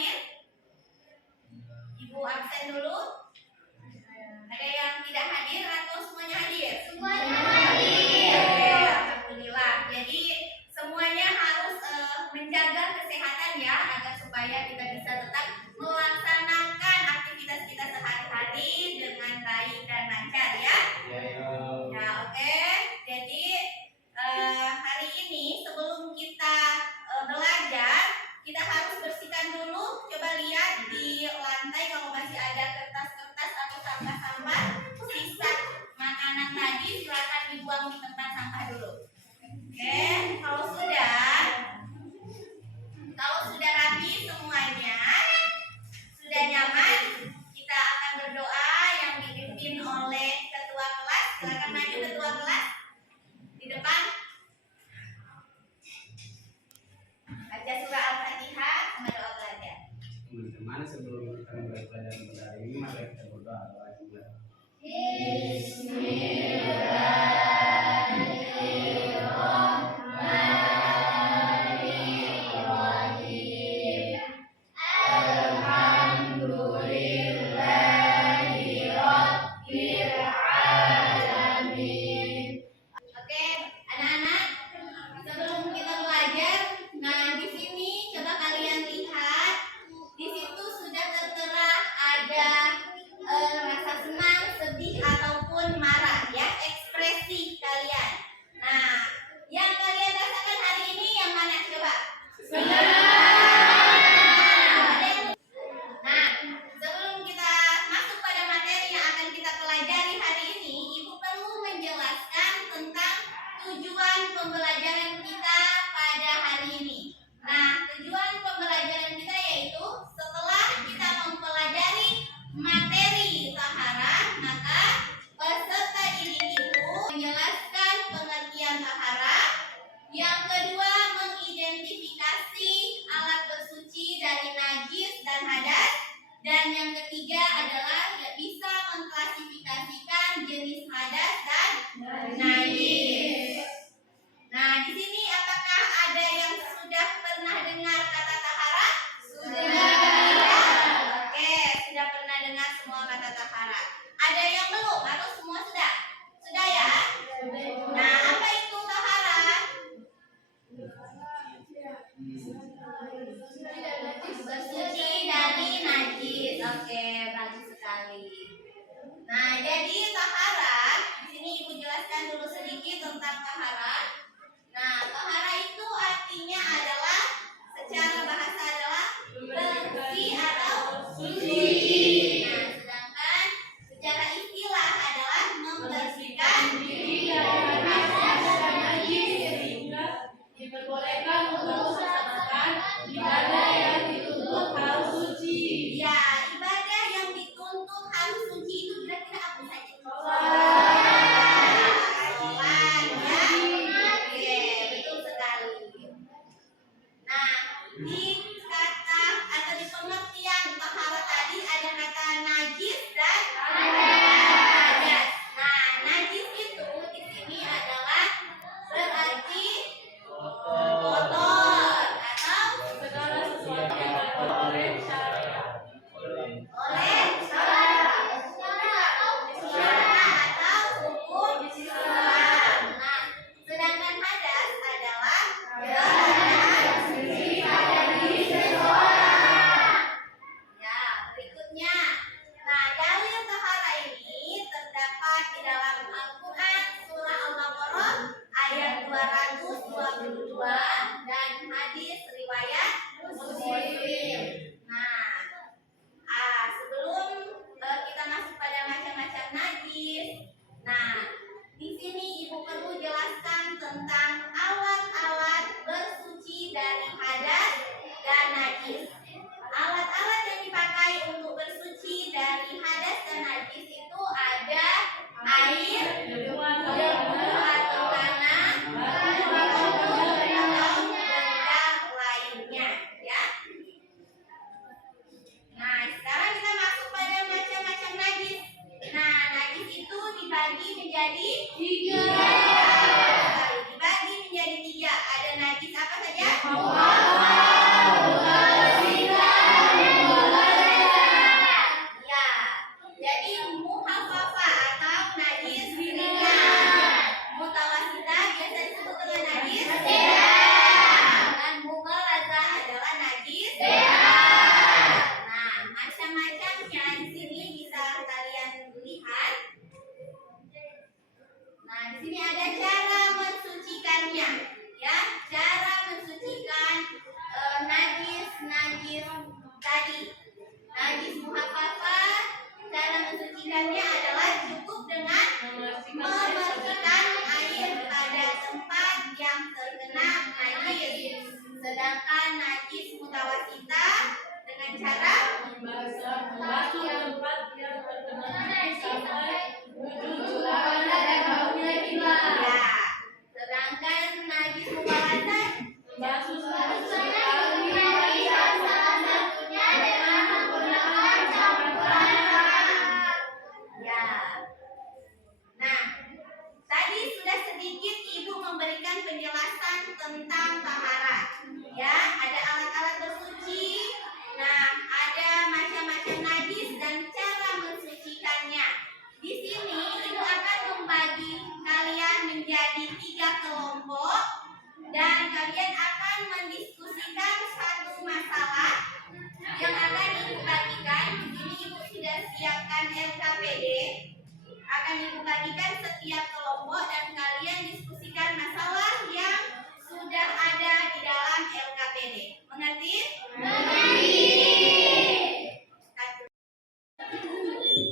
hadir? Ibu absen dulu. Ada yang tidak hadir atau semuanya hadir? Semuanya hadir. Alhamdulillah. Jadi semuanya harus menjaga kesehatan ya, agar supaya kita bisa tetap melaksanakan aktivitas kita sehari-hari dengan baik dan lancar ya. Ya, oke. Jadi hari ini sebelum kita belajar, kita harus bersihkan dulu. Coba lihat di lantai kalau masih ada kertas-kertas atau sampah-sampah sisa makanan tadi, silakan dibuang di tempat sampah dulu. Oke, kalau sudah rapi semuanya, sudah nyaman, kita akan berdoa yang dipimpin oleh ketua kelas. Silakan maju ketua kelas di depan. Baca surah Al-Fatihah sama doa pelajar. Teman-teman, sebelum kita mulai pelajaran pada hari ini, mari kita berdoa. Oke, anak-anak, sebelum kita belajar, nah di sini coba kalian lihat, di situ sudah tertera ada rasa senang, sedih ataupun marah ya, ekspresi kalian. Nah, yang kalian rasakan hari ini yang mana coba? Nah, sebelum kita masuk pada materi yang akan kita pelajari hari ini, Ibu perlu menjelaskan tentang tujuan pembelajaran kita pada hari ini. Nah, tujuan pembelajaran kita yaitu setelah kita mempelajari materi taharah, maka peserta didik itu menjelaskan pengertian taharah. Yang kedua, mengidentifikasi alat bersuci dari najis dan hadas. Dan yang ketiga adalah bisa mengklasifikasikan jenis hadas dan najis. Nah, di sini apakah ada yang sudah pernah dengar kata taharah? Sudah. Oke, sudah pernah dengar semua kata taharah. Ada yang belum atau semua sudah? Sudah ya? Nah, apa itu taharah? Bersuci dari najis. Oke, bagus sekali. Nah, jadi taharah, di sini Ibu jelaskan dulu sedikit tentang taharah. Nah, taharah itu artinya adalah, secara bahasa adalah bersih atau suci. Nah, sedangkan secara istilah adalah membersihkan diri dari hadas dan najis sehingga diperbolehkan untuk melaksanakan ibadah yang dituntut harus suci. Ya, ibadah yang dituntut harus suci itu kira-kira apa saja? Sholat ya. tadi. Najis muhafafah, cara mensucikannya adalah cukup dengan membersihkan air pada tempat yang terkena najis. Sedangkan najis mutawasitah dengan cara membasuh tempat yang terkena najis sampai tujuan dan baunya hilang. ya. Sedangkan najis mubalaghah Membasuh satu sekali dan salah satunya dengan menggunakan campuran. ya. Nah, tadi sudah sedikit Ibu memberikan penjelasan tentang taharah. Ya, ada alat-alat bersuci. Nah, ada macam-macam najis dan cara mensucikannya. Di sini Ibu akan membagi kalian menjadi 3 kelompok dan kalian akan mendiskusikan satu masalah yang akan Ibu bagikan. Di sini Ibu sudah siapkan LKPD. Akan Ibu bagikan setiap kelompok dan kalian diskusikan masalah yang sudah ada di dalam LKPD. Mengerti?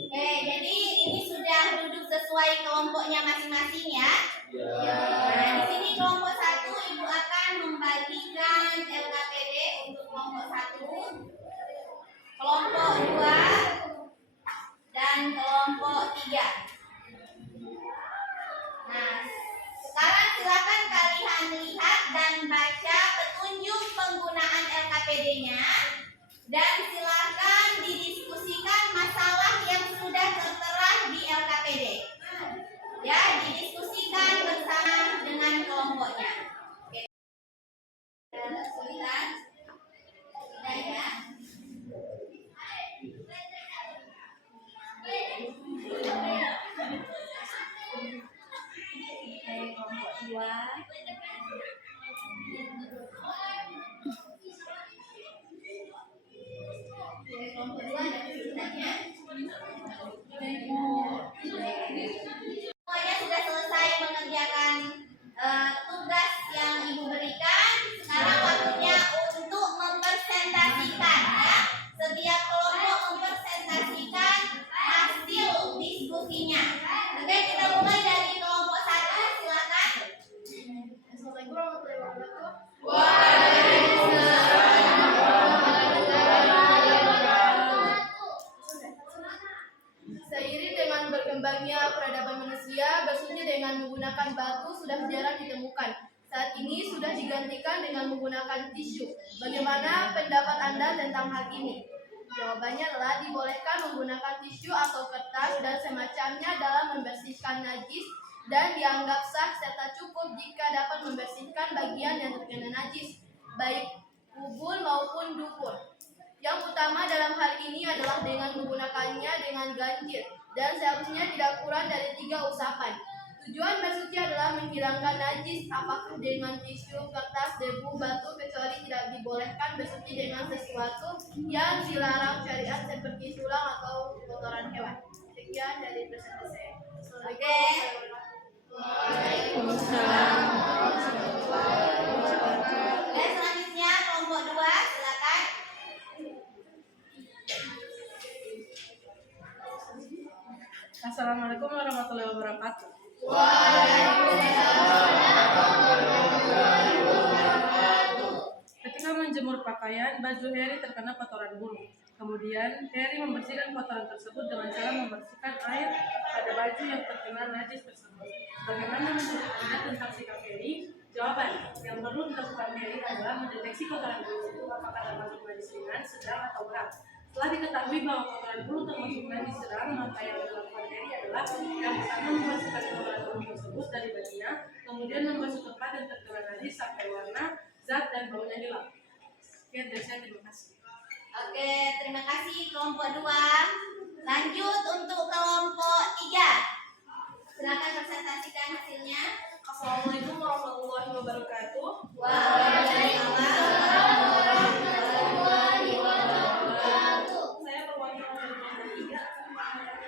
Oke, jadi ini sudah duduk sesuai kelompoknya masing-masing ya. Nah, di sini kelompok 1 Ibu akan membagikan LKPD untuk kelompok 1, kelompok 2, dan kelompok 3. Nah, sekarang silakan kalian lihat dan baca petunjuk penggunaan LKPD-nya dan silakan didiskusikan masalah yang sudah tertera di LKPD. Ya, didiskusikan bersama dengan kelompoknya. Oke. Kesulitan? Sudah ya? Kelompok 2. Kelompok 2 ada kesulitannya. Semuanya sudah selesai mengerjakan tugas yang Ibu berikan. Sekarang waktunya untuk mempresentasikan ya. Setiap kelompok mempresentasikan hasil diskusinya. Oke, kita mulai dari kelompok 1. Silakan. Assalamualaikum warahmatullahi wabarakatuh. Seiring dengan berkembangnya peradaban manusia, bersuci dengan menggunakan batu sudah jarang ditemukan. Saat ini sudah digantikan dengan menggunakan tisu. Bagaimana pendapat Anda tentang hal ini? Jawabannya adalah dibolehkan menggunakan tisu atau kertas dan semacamnya dalam membersihkan najis dan dianggap sah serta cukup jika dapat membersihkan bagian yang terkena najis, baik kubur maupun dubur. Yang utama dalam hal ini adalah dengan menggunakannya dengan ganjil dan seharusnya tidak kurang dari 3 usapan. Tujuan bersuci adalah menghilangkan najis, apakah dengan tisu, kertas, debu, batu, kecuali tidak dibolehkan bersuci dengan sesuatu yang dilarang syariat seperti tulang atau kotoran hewan. Sekian dari presentasi saya. Oke. Waalaikumsalam. Oke, selanjutnya kelompok 2. Silakan. Assalamualaikum warahmatullahi wabarakatuh. Ketika menjemur pakaian, baju Heri terkena kotoran burung. Kemudian, Heri membersihkan kotoran tersebut dengan cara membersihkan air pada baju yang terkena najis tersebut. Bagaimana menurut Anda tentang sikap Heri? Jawaban, yang perlu dilakukan Heri adalah mendeteksi kotoran burung itu apakah termasuk najis ringan, sedang, atau berat. Setelah diketahui bahwa kotoran burung termasuk najis sedang, maka yang dilakukan Heri adalah yang pertama membersihkan kotoran burung tersebut dari bajunya, kemudian membasuh tempat yang terkena najis sampai warna, zat, dan baunya hilang. Sekian dari saya, terima kasih. Oke, terima kasih kelompok 2. Lanjut untuk kelompok 3. Silakan presentasikan hasilnya. Assalamualaikum warahmatullahi wabarakatuh. Saya perwakilan dari kelompok 3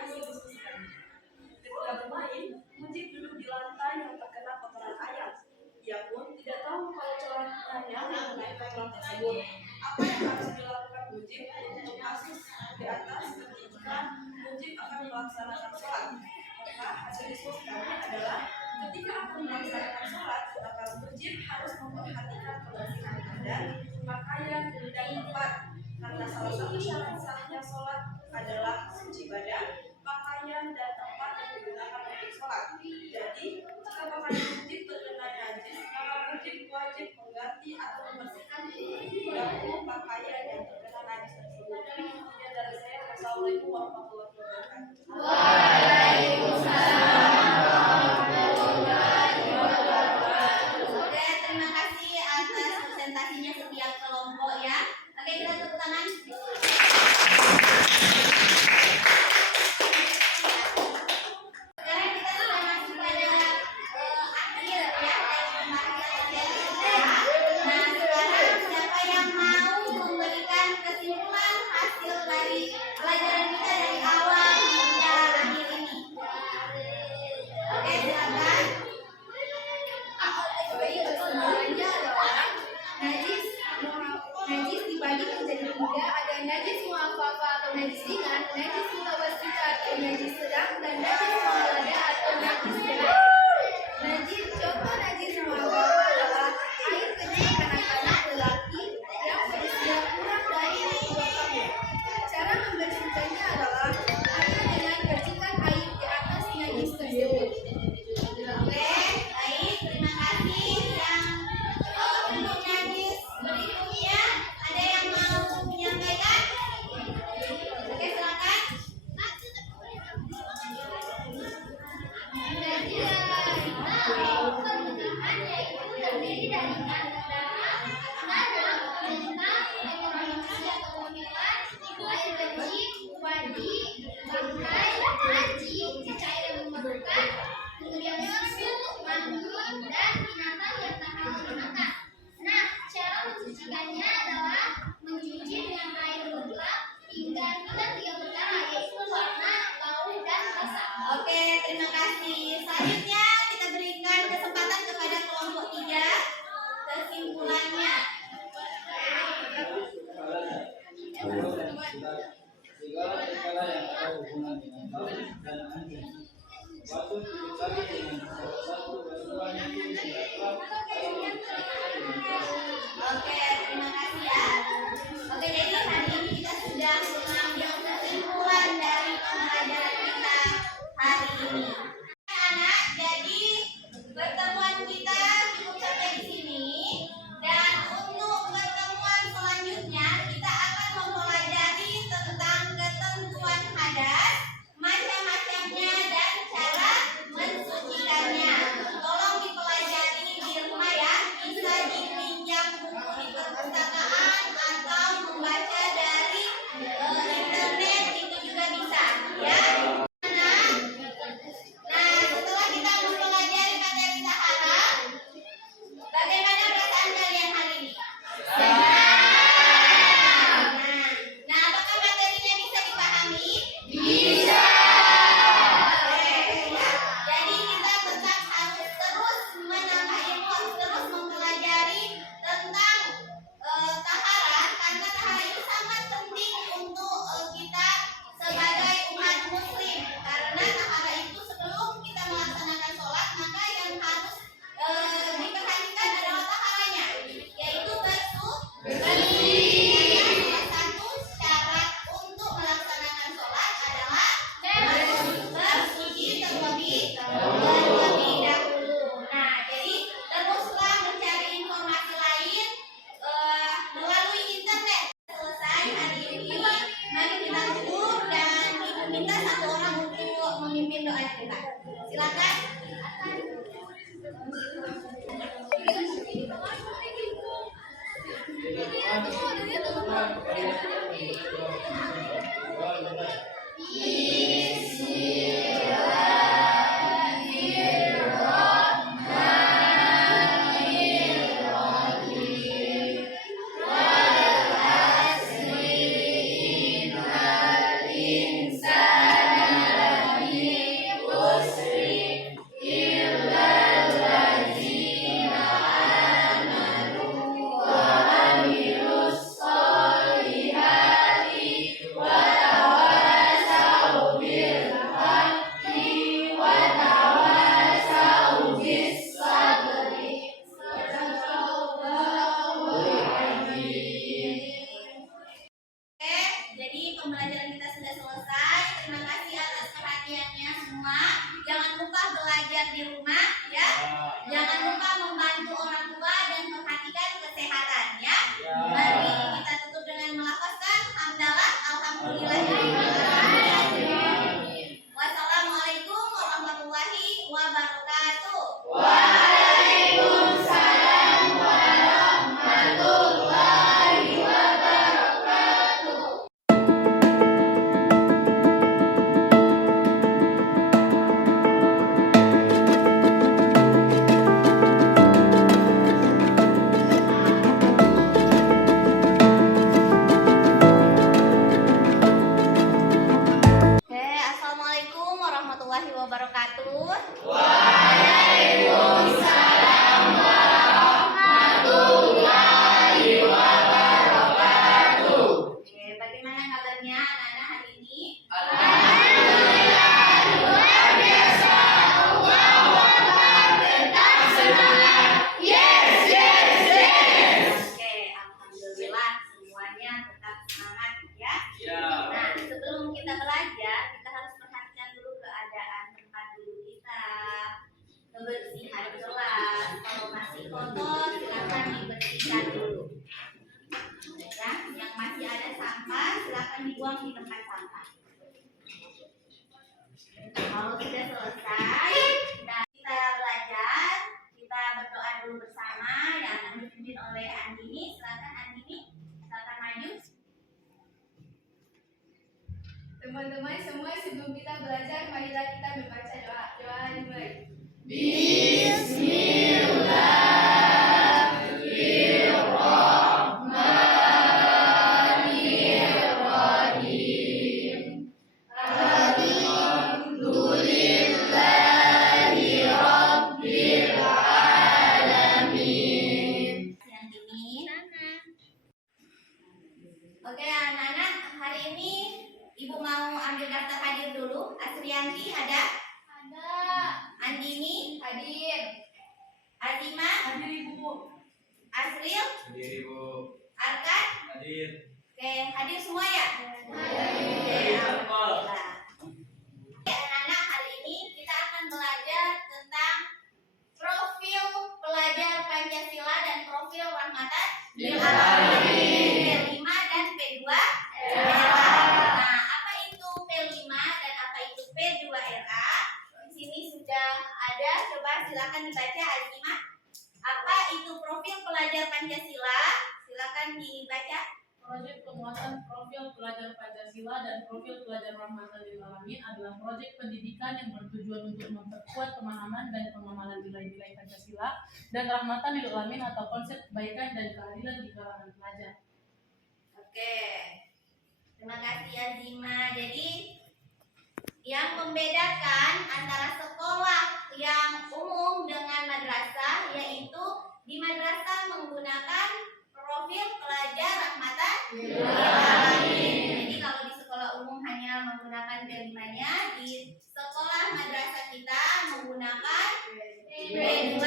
hasil diskusi kami. Ketika bermain, Mujib duduk di lantai yang terkena kotoran ayam. Ia pun tidak tahu kalau celana yang mengenai kotoran tersebut. Apa yang harus dilakukan Mujib? melaksanakan sholat. Maka hasil diskusi kami adalah ketika akan melaksanakan sholat, maka wajib harus memperhatikan kebersihan badan, pakaian, dan tempat. Karena salah satu syarat sahnya sholat adalah suci badan, pakaian, dan tempat yang digunakan untuk sholat. Jadi, jika pakaian wajib terkena najis, maka wajib mengganti atau membersihkan dahulu pakaian yang terkena najis tersebut. Sekian dari saya. Wassalamualaikum warahmatullahi wabarakatuh. Oke, terima kasih atas presentasinya setiap kelompok ya. Oke, kita tepuk tangan. Sekarang kita sudah masuk pada akhir ya dari pembahasan materi kita. Nah, sekarang siapa yang mau memberikan kesimpulan hasil dari pelajaran kita dari awal hingga akhir ini? Oke, silakan. Kesimpulannya adalah najis dibagi menjadi tiga, ada najis muafafa atau najis ringan, najis mutawasita atau najis sedang, dan najis mualada atau najis berat. Contoh najis muafafa adalah air kecil anak-anak lelaki yang berusia kurang dari 2 tahun. Cara membersihkannya adalah hanya dengan percikan air di atas najis tersebut. Oke, baik, terima kasih. Yang untuk najis berikutnya ada yang mau menyampaikan? Oke, silakan. Penggunaan yaitu terdiri dari tanah, manusia atau hewan, air kecil, wadi, bangkai, haji, cair yang membekukan, kemudian susu, mangkuk, dan binatang yang tak halal dimakan. Nah, cara mensucikannya adalah mencuci dengan air berulang hingga hilang 3 perkara, yaitu warna, bau, dan rasa. Oke, terima kasih. Selanjutnya kita berikan kesempatan kepada kelompok 3 kesimpulannya. Segala perkara yang ada hubungan dengan bau dan angin, batu didekati dengan satu batuan itu mendapat air yang dicampur dengan bau. Oke, terima kasih ya. Oke, jadi hari ini kita sudah mengambil kesimpulan dari pembelajaran kita hari ini. Anak, jadi pertemuan kita cukup sampai di sini. Dan untuk pertemuan selanjutnya kita akan mempelajari tentang ketentuan hadas, macam-macamnya, dan cara mensucikannya. Tolong dipelajari di rumah ya. Bisa dipinjam buku di perpustakaan atau membaca dari internet, itu juga bisa ya. Nah, setelah kita mempelajari materi tahara, bagaimana perasaan kalian hari ini? Nah, apakah materinya bisa dipahami? Bisa. Jadi kita tetap harus terus menambah ilmu, harus terus mempelajari tentang tahara, karena tahara itu sangat penting untuk kita sebagai umat muslim. Karena tahara itu sebelum kita melaksanakan sholat, maka yang harus diperhatikan adalah taharanya, yaitu bersih. Salah satu syarat untuk melaksanakan sholat adalah bersuci terlebih dahulu. Nah, jadi teruslah mencari informasi lain melalui internet. Selesai hari ini, mari kita duduk dan ibu minta satu orang untuk memimpin doa kita. Silakan. pembelajaran kita sudah selesai. Terima kasih atas perhatiannya semua. Jangan lupa belajar di rumah ya. Jangan lupa membantu orang tua dan perhatikan kesehatan ya. Mari kita tutup dengan melafazkan hamdalah alhamdulillah. Wassalamualaikum warahmatullahi wabarakatuh. Waalaikumsalam warahmatullahi wabarakatuh. Oke, assalamualaikum warahmatullahi wabarakatuh. Waalaikumsalam warahmatullahi wabarakatuh. Oke, bagaimana kabarnya anak-anak hari ini? Alhamdulillah, luar biasa. Allahu Akbar, tetap semangat. Yes, yes, yes. Oke, alhamdulillah semuanya tetap semangat ya. Ya. Nah, sebelum kita belajar, kita harus perhatikan dulu keadaan tempat duduk kita, kebersihan kelas. Kalau masih kotor, silakan dibersihkan dulu. Ya, yang masih ada sampah, silakan dibuang di tempat sampah. Kalau sudah selesai, kita belajar, kita berdoa dulu bersama yang akan dipimpin oleh Andini. Silakan Andini, silakan maju. Teman-teman semua, sebelum kita belajar, marilah kita membaca doa. Doa dimulai. Bismillahirrahmanirrahim. Alhamdulillahi Rabbil Alamin. Yang ini. Oke anak-anak, hari ini Ibu mau ambil daftar hadir dulu. Asrianti ada? Ada. Andini? Hadir. Azima? Hadir Ibu. Asril? Hadir Ibu. Arkan? Hadir. Oke, hadir semua ya? Hadir. Oke, alhamdulillah. Oke anak-anak, hari ini kita akan belajar tentang profil pelajar Pancasila dan profil Rahmatan lil Alamin. P5 dan P2 RA. Nah, apa itu P5 dan apa itu P2 RA? Di sini sudah ada, coba silakan dibaca Azimah. Apa itu profil pelajar Pancasila? Silakan dibaca. Proyek penguatan profil pelajar Pancasila dan profil pelajar Rahmatan lil Alamin adalah proyek pendidikan yang bertujuan untuk memperkuat pemahaman dan pengamalan nilai-nilai Pancasila dan Rahmatan lil Alamin atau konsep kebaikan dan keadilan di kalangan pelajar. Oke. Terima kasih Azima. Jadi yang membedakan antara sekolah yang umum dengan madrasah yaitu di madrasah menggunakan profil pelajar Rahmatan lil Alamin. Jadi kalau di sekolah umum hanya menggunakan P5-nya, di sekolah madrasah kita menggunakan P2.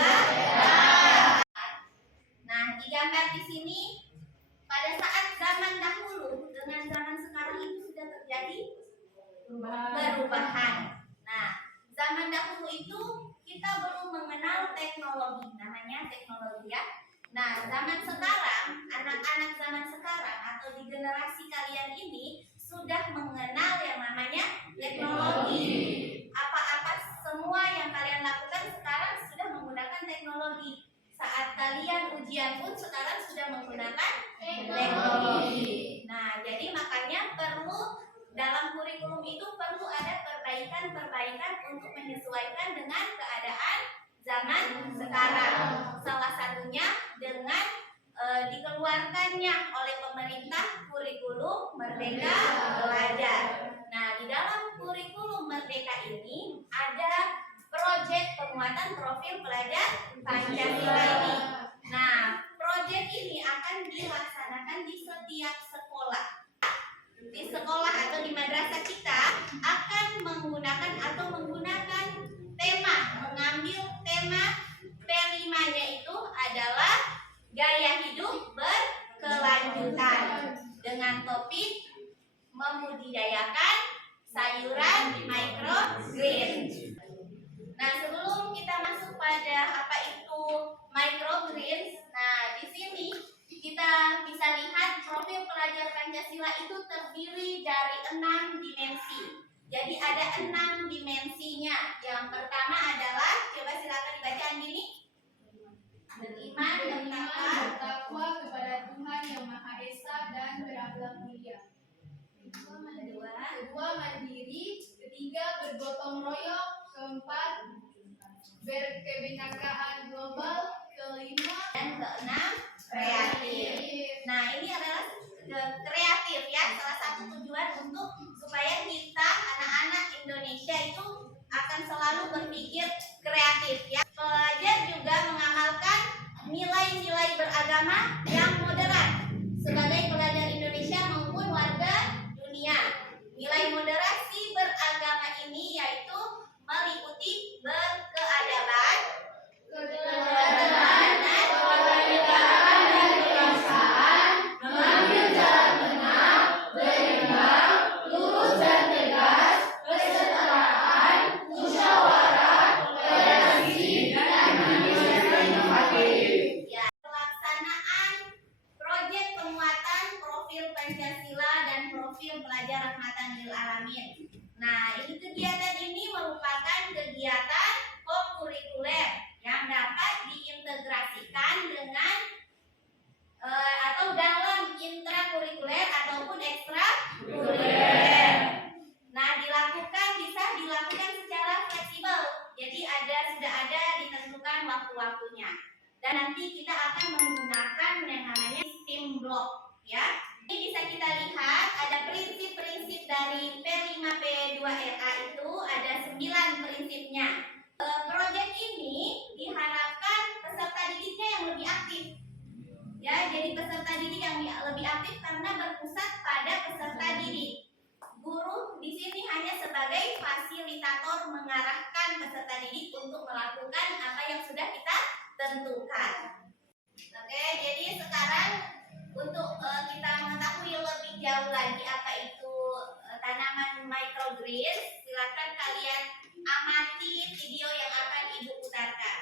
Nah, digambar di sini pada saat zaman dahulu dengan zaman sekarang itu sudah terjadi perubahan. Nah, zaman dahulu itu kita belum mengenal teknologi, namanya teknologi ya. Nah, zaman sekarang, anak-anak zaman sekarang atau di generasi kalian ini sudah mengenal yang namanya teknologi. Apa-apa semua yang kalian lakukan sekarang sudah menggunakan teknologi. Saat kalian ujian pun sekarang sudah menggunakan teknologi. Nah, jadi makanya perlu dalam kurikulum itu perlu ada perbaikan-perbaikan untuk menyesuaikan dengan keadaan zaman sekarang. Salah satunya dengan dikeluarkannya oleh pemerintah kurikulum Merdeka Belajar. Nah, di dalam kurikulum Merdeka ini ada proyek penguatan profil pelajar Pancasila ini. Nah, proyek ini akan dilaksanakan di setiap sekolah. Di sekolah atau di madrasah kita akan menggunakan mengambil tema P5-nya itu adalah gaya hidup berkelanjutan dengan topik membudidayakan sayuran microgreens. Nah, sebelum kita masuk pada apa itu microgreens, nah di sini kita bisa lihat profil pelajar Pancasila itu terdiri dari 6 dimensi. Jadi ada 6 dimensinya. Yang pertama adalah, coba silakan dibaca Andini. Beriman dan Bertakwa kepada Tuhan yang Maha Esa dan berakhlak mulia. Kedua, mandiri. Ketiga, bergotong royong. Keempat, berkebinekaan global. Kelima, dan keenam kreatif. Nah, ini adalah kreatif ya, salah satu tujuan untuk supaya kita anak-anak Indonesia itu akan selalu berpikir kreatif ya. Pelajar juga mengamalkan nilai-nilai beragama yang moderat sebagai pelajar Indonesia maupun warga dunia. Nilai moderasi beragama ini yaitu meliputi berkeadaban, keberagaman dan kewarganegaraan dan kebangsaan, mengambil jalan tengah, berimbang, lurus dan tegas, kesetaraan, musyawarah, toleransi, dan administrasi inovatif. Ya, pelaksanaan proyek penguatan profil Pancasila dan profil pelajar rahmatan lil alamin. Nah, ini kegiatan ini merupakan kegiatan kokurikuler yang dapat diintegrasikan dengan atau dalam intrakurikuler ataupun ekstrakurikuler. Nah, bisa dilakukan secara fleksibel. Jadi sudah ada ditentukan waktu-waktunya. Dan nanti kita akan menggunakan yang namanya sistem blok, ya. Ini bisa kita lihat ada prinsip-prinsip dari P5P2RA itu ada 9 prinsipnya. Proyek ini diharapkan peserta didiknya yang lebih aktif. Ya, jadi peserta didik yang lebih aktif karena berpusat pada peserta didik. Guru di sini hanya sebagai fasilitator mengarahkan peserta didik untuk melakukan apa yang sudah kita tentukan. Oke, jadi sekarang untuk kita mengetahui lebih jauh lagi apa itu tanaman microgreens, silakan kalian amati video yang akan Ibu putarkan.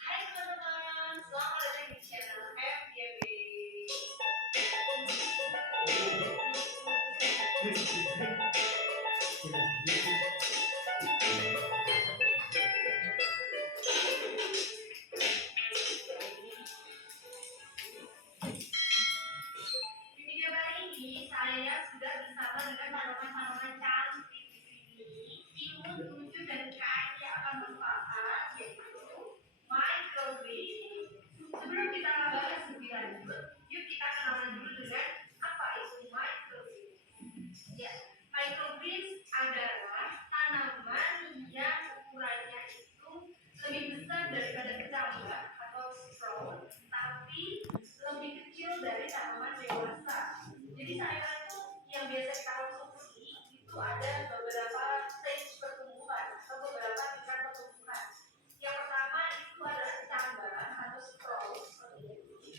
Hai teman-teman, selamat datang di channel FYB. Di video kali ini saya sudah bersama dengan tanaman-tanaman cantik di sini, imut, lucu dan kaya akan manfaat, yaitu microgreens. Sebelum kita bahas lebih lanjut, yuk kita kenalan dulu dengan apa itu microgreens. Ya, microgreens adalah tanaman yang ukurannya itu lebih besar daripada kecambah atau sprout, tapi lebih kecil dari tanaman dewasa. Jadi sayuran itu yang biasa kita konsumsi itu ada beberapa stage pertumbuhan atau beberapa tingkat pertumbuhan. Yang pertama itu adalah kecambah atau sprout seperti ini.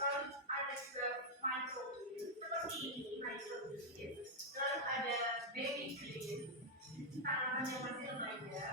Lalu ada juga microgreens seperti ini, microgreens. Lalu ada baby greens, tanaman yang masih remaja.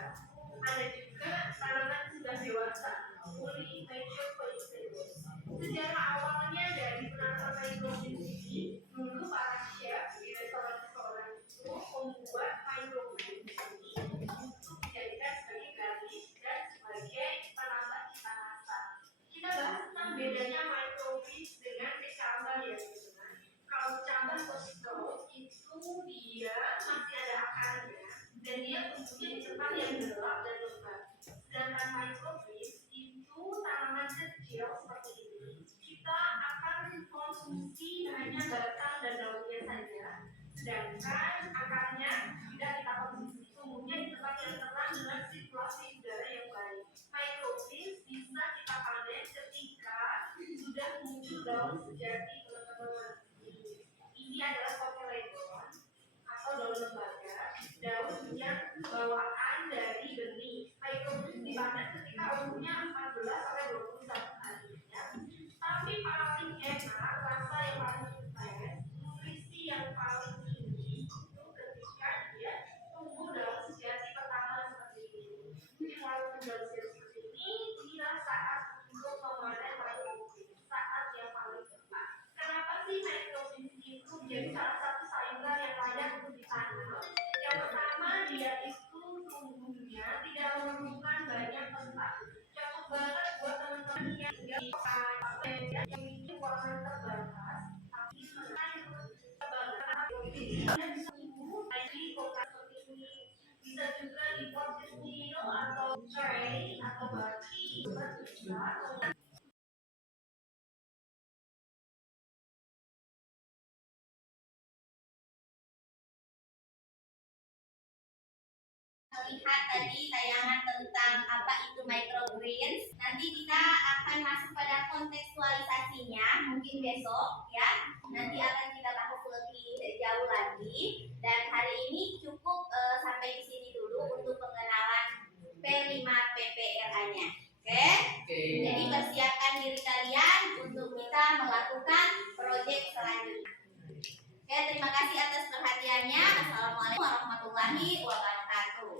Ada juga tanaman sudah dewasa, fully mature vegetables. Sejarah awalnya dari penanaman microgreens ini, dulu para chef di restoran-restoran itu membuat microgreens ini untuk dijadikan sebagai garnish dan sebagai penambah cita rasa. Kita bahas tentang bedanya microgreens dengan kecambah ya teman-teman. Kalau kecambah atau sprout itu dia masih ada akarnya dan dia tumbuhnya di tempat yang gelap dan lembab. Sedangkan microgreens itu tanaman kecil seperti ini. Kita akan konsumsi hanya batang dan daunnya saja. Sedangkan akarnya tidak kita konsumsi. Tumbuhnya di tempat yang terang dengan sirkulasi udara yang baik. Microgreens bisa kita panen ketika sudah muncul daun sejati teman-teman. Ini adalah cotyledon atau daun lembaga, daun yang bawaan dari benih. Microgreens dipanen ketika umurnya 14 sampai 21 hari ya. Tapi paling enak, rasa yang paling sukses menjadi salah satu sayuran yang layak untuk ditanam. Yang pertama, dia itu tumbuhnya tidak memerlukan banyak tempat. Cocok banget buat teman-teman yang memiliki ruangan terbatas, tapi kalian bisa tumbuh di kotak seperti ini. Bisa juga di pot kecil atau tray atau baki besar. Lihat tadi tayangan tentang apa itu microgreens. Nanti kita akan masuk pada kontekstualisasinya mungkin besok ya. Nanti akan kita bahas lebih jauh lagi. Dan hari ini cukup sampai di sini dulu untuk pengenalan P5PPLA-nya. Oke? Jadi persiapkan diri kalian untuk kita melakukan proyek selanjutnya. Oke, terima kasih atas perhatiannya. Assalamualaikum warahmatullahi wabarakatuh.